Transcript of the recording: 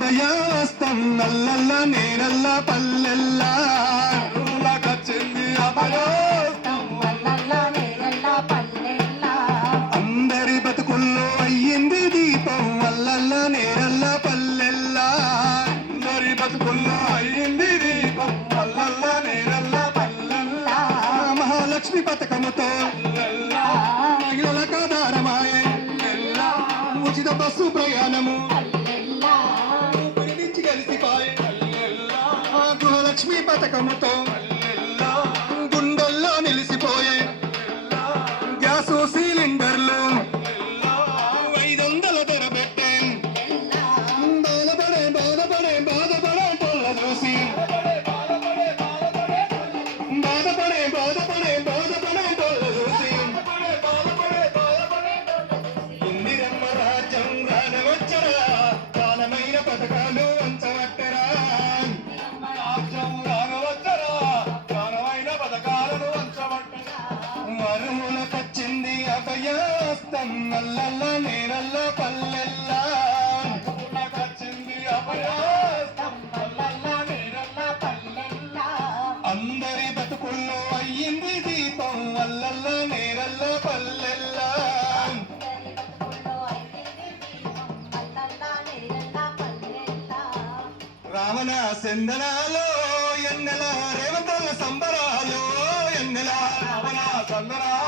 అభయాస్తం నల్లల్ల నేనల్ల పల్లెల్ల కరువులకొచ్చింది అందరి బతుకుల్లో అయ్యింది దీపం వల్లల్ల నేరల్ల పల్లెల్ల అందరి బతుకుల్లో అయ్యింది దీపం వల్లల్ల నేరల్ల పల్లెల్ల మహాలక్ష్మి పథకముతో మహిళల కాదారమాయే. ఉచిత బస్సు ప్రయాణము. లక్ష్మీ పథకముతో గుండెల్లో నిలిసిపోయే గ్యాసు సిలిండర్లు ఐదు వందల ధర పెట్టే. బాధపడే బాధపడే బాధపడే టోళ్ళ చూసి బాధపడే బాధపడే బాధపడే టోళ్ళ చూసి ఇందిరమ్మ రాజ్యం రానవచ్చరా కాలమైన పథకాలు. రాజ్యం మరుములకొచ్చింది నేరల్ల పల్లెల్లా. నేరల్ల అందరి బతుకుల్లో అయ్యింది దీపం వల్లల్ల నేరల్ల పల్లె రావణ సందనాలు ఎన్నెల రేవంతుల సంబరాలో ఎన్నెల రావణ సందనాలు